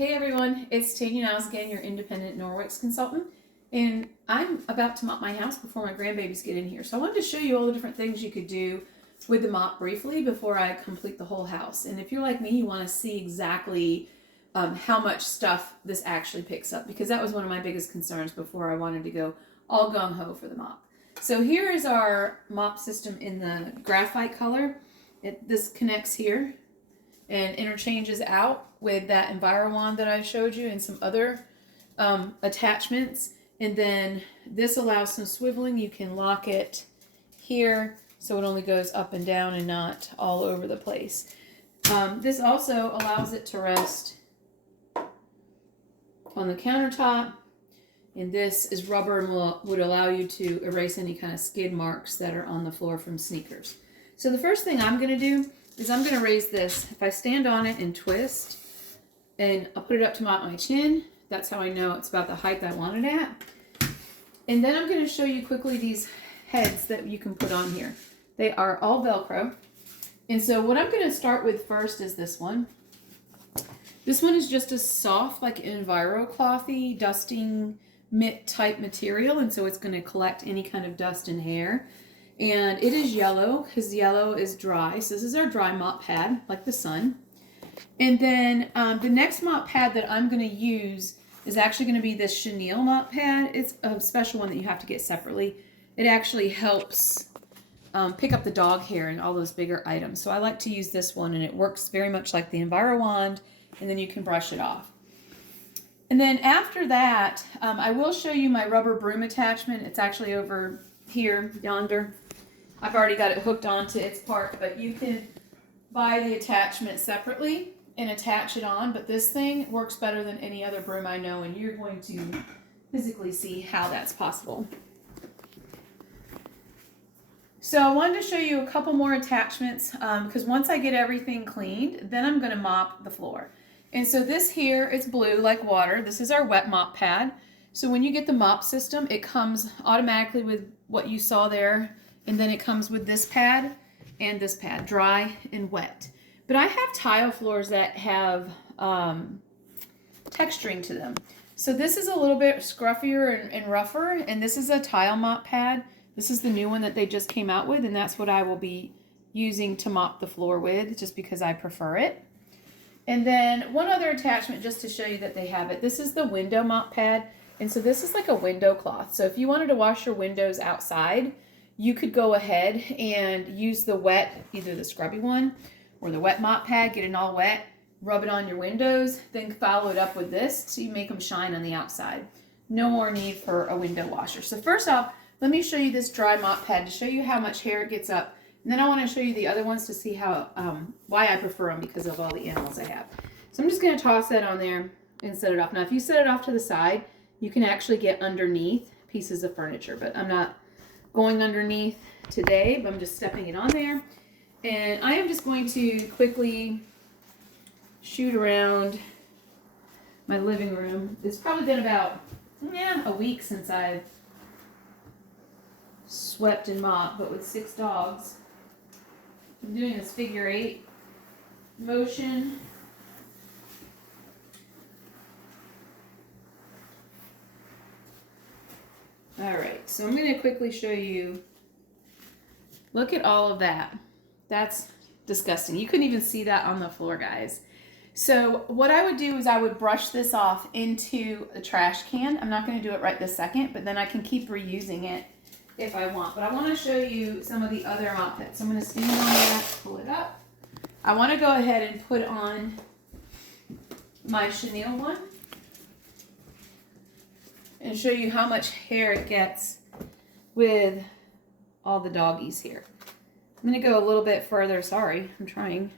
Hey everyone, it's Tanya Niles again, your independent Norwex consultant, and I'm about to mop my house before my grandbabies get in here. So I wanted to show you all the different things you could do with the mop briefly before I complete the whole house. And if you're like me, you want to see exactly how much stuff this actually picks up, because that was one of my biggest concerns before I wanted to go all gung-ho for the mop. So here is our mop system in the graphite color. This connects here and interchanges out with that EnviroWand that I showed you and some other attachments. And then this allows some swiveling. You can lock it here so it only goes up and down and not all over the place. This also allows it to rest on the countertop. And this is rubber and would allow you to erase any kind of skid marks that are on the floor from sneakers. So the first thing I'm going to do is I'm going to raise this. If I stand on it and twist, and I'll put it up to my chin, that's how I know it's about the height I want it at. And then I'm going to show you quickly these heads that you can put on here. They are all Velcro. And so what I'm going to start with first is this one. This one is just a soft, like EnviroClothy dusting mitt type material, and so it's going to collect any kind of dust and hair. And it is yellow because yellow is dry. So this is our dry mop pad, like the sun. And then the next mop pad that I'm going to use is actually going to be this chenille mop pad. It's a special one that you have to get separately. It actually helps pick up the dog hair and all those bigger items. So I like to use this one, and it works very much like the EnviroWand, and then you can brush it off. And then after that, I will show you my rubber broom attachment. It's actually over here, yonder. I've already got it hooked onto its part, but you can buy the attachment separately and attach it on. But this thing works better than any other broom I know, and you're going to physically see how that's possible. So I wanted to show you a couple more attachments because once I get everything cleaned, then I'm going to mop the floor. And so this here, it's blue like water. This is our wet mop pad. So when you get the mop system, it comes automatically with what you saw there. And then it comes with this pad and this pad, dry and wet. But I have tile floors that have texturing to them. So this is a little bit scruffier and rougher. And this is a tile mop pad. This is the new one that they just came out with. And that's what I will be using to mop the floor with, just because I prefer it. And then one other attachment just to show you that they have it. This is the window mop pad. And so this is like a window cloth. So if you wanted to wash your windows outside, you could go ahead and use the wet, either the scrubby one or the wet mop pad, get it all wet, rub it on your windows, then follow it up with this so you make them shine on the outside. No more need for a window washer. So first off, let me show you this dry mop pad to show you how much hair it gets up. And then I want to show you the other ones to see how why I prefer them because of all the animals I have. So I'm just going to toss that on there and set it off. Now if you set it off to the side, you can actually get underneath pieces of furniture, but I'm not going underneath today, but I'm just stepping it on there. And I am just going to quickly shoot around my living room. It's probably been about a week since I've swept and mopped, but with 6 dogs. I'm doing this figure 8 motion. All right, so I'm going to quickly show you. Look at all of that. That's disgusting. You couldn't even see that on the floor, guys. So what I would do is I would brush this off into a trash can. I'm not going to do it right this second, but then I can keep reusing it if I want. But I want to show you some of the other mop pads. So I'm going to stand on that, pull it up. I want to go ahead and put on my chenille one and show you how much hair it gets with all the doggies here. I'm going to go a little bit further. Sorry, I'm trying.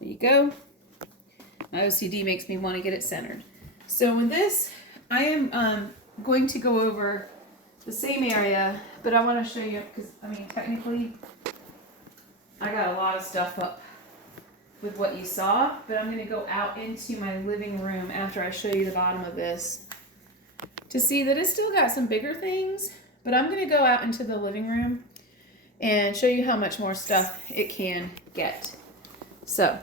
There you go. My OCD makes me want to get it centered. So with this, I am going to go over the same area, but I want to show you, because I mean technically I got a lot of stuff up with what you saw, but I'm going to go out into my living room after I show you the bottom of this to see that it's still got some bigger things, but I'm going to go out into the living room and show you how much more stuff it can get. So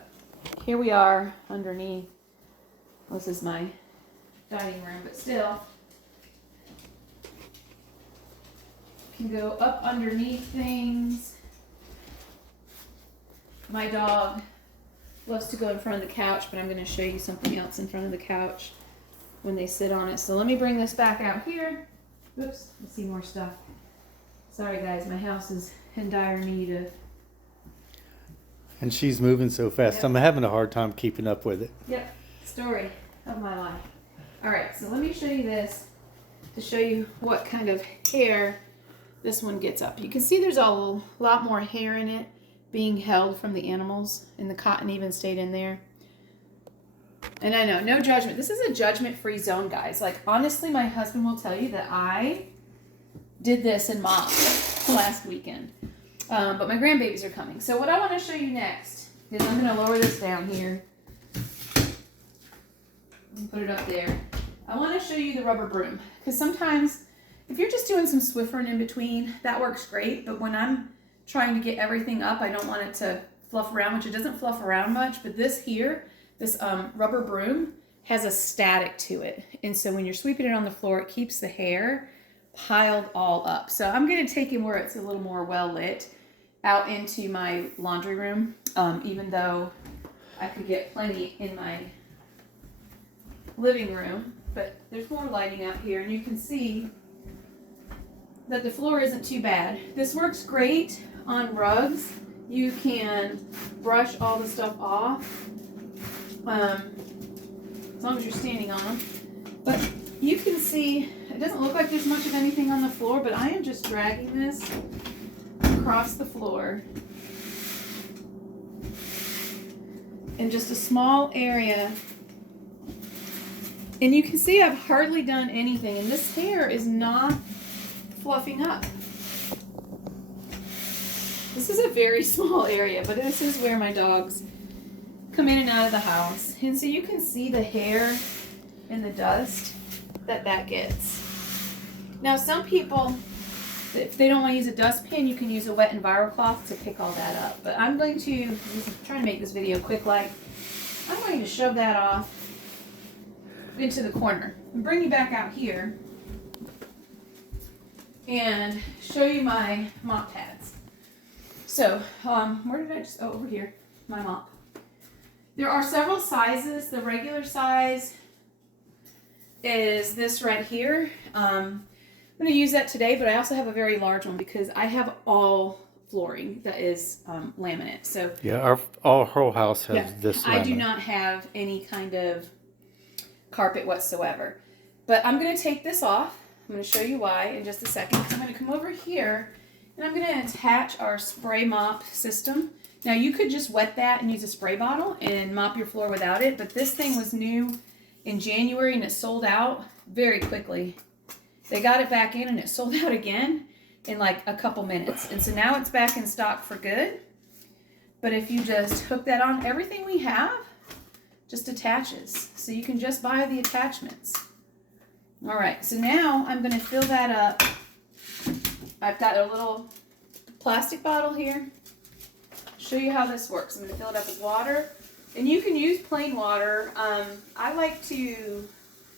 here we are underneath. This is my dining room, but still. You can go up underneath things. My dog loves to go in front of the couch, but I'm going to show you something else in front of the couch when they sit on it. So let me bring this back out here. Oops, I see more stuff. Sorry guys, my house is in dire need of... And she's moving so fast, yep. I'm having a hard time keeping up with it. Yep, story of my life. All right, so let me show you this to show you what kind of hair this one gets up. You can see there's a lot more hair in it being held from the animals, and the cotton even stayed in there. And I know, no judgment. This is a judgment-free zone, guys. Like, honestly, my husband will tell you that I did this in mop last weekend. But my grandbabies are coming. So what I want to show you next is I'm going to lower this down here. And put it up there. I want to show you the rubber broom. Because sometimes, if you're just doing some Swiffering in between, that works great. But when I'm trying to get everything up, I don't want it to fluff around, which it doesn't fluff around much. But this here, this rubber broom, has a static to it. And so when you're sweeping it on the floor, it keeps the hair piled all up. So I'm going to take it where it's a little more well lit out into my laundry room, even though I could get plenty in my living room. But there's more lighting out here, and you can see that the floor isn't too bad. This works great on rugs. You can brush all the stuff off as long as you're standing on them. But you can see it doesn't look like there's much of anything on the floor, but I am just dragging this across the floor in just a small area. And you can see I've hardly done anything, and this hair is not fluffing up. This is a very small area, but this is where my dogs come in and out of the house. And so you can see the hair and the dust that gets. Now some people, if they don't want to use a dustpan, you can use a wet EnviroCloth to pick all that up. But I'm going to, trying to make this video quick like, I'm going to shove that off into the corner and bring you back out here and show you my mop pads. So, where did I just, oh, over here, my mop. There are several sizes. The regular size is this right here. I'm going to use that today, but I also have a very large one because I have all flooring that is laminate. So yeah, our whole house has this laminate. I do not have any kind of carpet whatsoever. But I'm going to take this off. I'm going to show you why in just a second. So I'm going to come over here and I'm going to attach our spray mop system. Now you could just wet that and use a spray bottle and mop your floor without it, but this thing was new in January and it sold out very quickly. They got it back in and it sold out again in like a couple minutes. And so now it's back in stock for good. But if you just hook that on, everything we have just attaches. So you can just buy the attachments. All right, so now I'm going to fill that up. I've got a little plastic bottle here. Show you how this works. I'm going to fill it up with water. And you can use plain water. I like to,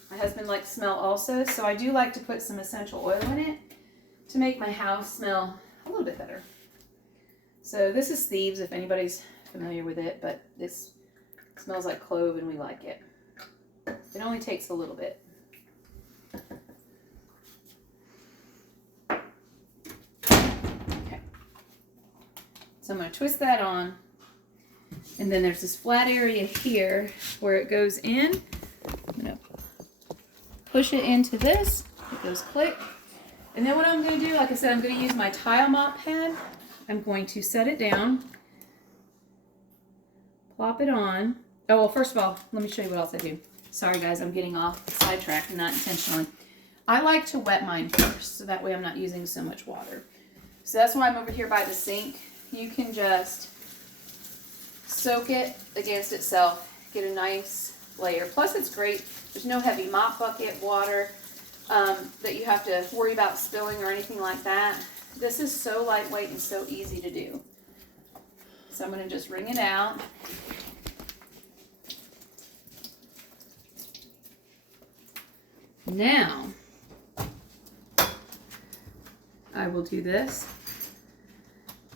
my husband likes to smell also, so I do like to put some essential oil in it to make my house smell a little bit better. So this is Thieves, if anybody's familiar with it, but this smells like clove and we like it. It only takes a little bit. Okay. So I'm going to twist that on. And then there's this flat area here where it goes in. I'm going to push it into this. It goes click. And then what I'm going to do, like I said, I'm going to use my tile mop pad. I'm going to set it down. Plop it on. Oh, well, first of all, let me show you what else I do. Sorry, guys, I'm getting off sidetracked and not intentionally. I like to wet mine first, so that way I'm not using so much water. So that's why I'm over here by the sink. You can just soak it against itself, get a nice layer. Plus, it's great. There's no heavy mop bucket water that you have to worry about spilling or anything like that. This is so lightweight and so easy to do. So I'm going to just wring it out. Now, I will do this.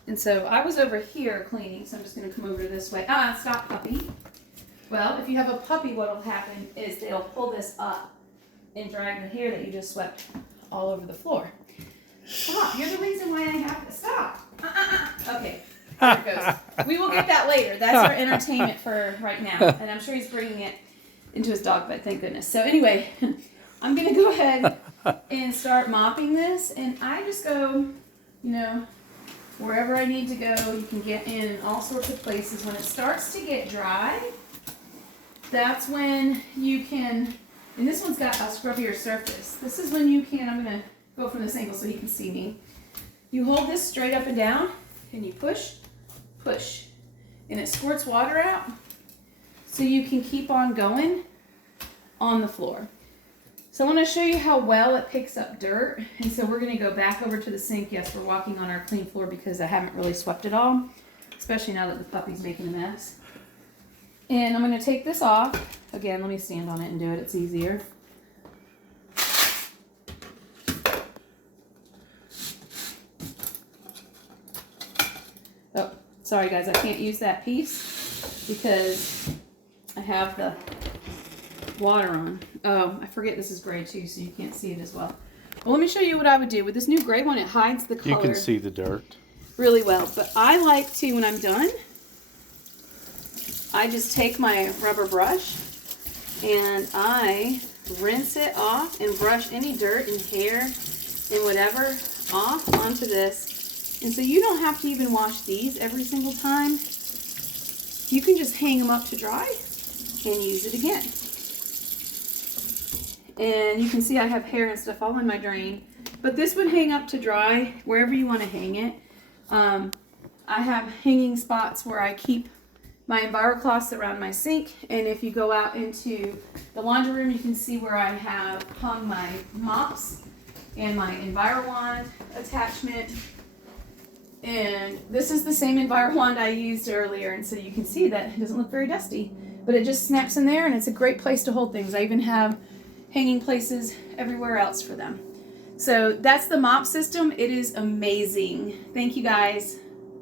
And so I was over here cleaning, so I'm just going to come over this way. Stop, puppy. Well, if you have a puppy, what will happen is they'll pull this up and drag the hair that you just swept all over the floor. Stop. You're the reason why I have to stop. Okay. There it goes. We will get that later. That's our entertainment for right now. And I'm sure he's bringing it into his dog bed, thank goodness. So anyway, I'm going to go ahead and start mopping this. And I just go, you know, wherever I need to go. You can get in all sorts of places. When it starts to get dry, that's when you can, and this one's got a scrubbier surface. This is when you can, I'm going to go from this angle so he can see me. You hold this straight up and down, and you push, push, and it squirts water out so you can keep on going on the floor. So I want to show you how well it picks up dirt, and so we're going to go back over to the sink. Yes, we're walking on our clean floor because I haven't really swept it all, especially now that the puppy's making a mess. And I'm going to take this off. Again, let me stand on it and do it. It's easier. Oh, sorry guys, I can't use that piece because I have the water on. Oh, I forget this is gray too, so you can't see it as well. Well, let me show you what I would do. With this new gray one, it hides the color. You can see the dirt really well. But I like to, when I'm done, I just take my rubber brush and I rinse it off and brush any dirt and hair and whatever off onto this. And so you don't have to even wash these every single time. You can just hang them up to dry and use it again. And you can see I have hair and stuff all in my drain. But this would hang up to dry wherever you want to hang it. I have hanging spots where I keep my EnviroCloths around my sink, and if you go out into the laundry room, you can see where I have hung my mops and my EnviroWand attachment. And this is the same EnviroWand I used earlier, and so you can see that it doesn't look very dusty, but it just snaps in there, and it's a great place to hold things. I even have hanging places everywhere else for them. So that's the mop system. It is amazing. Thank you guys.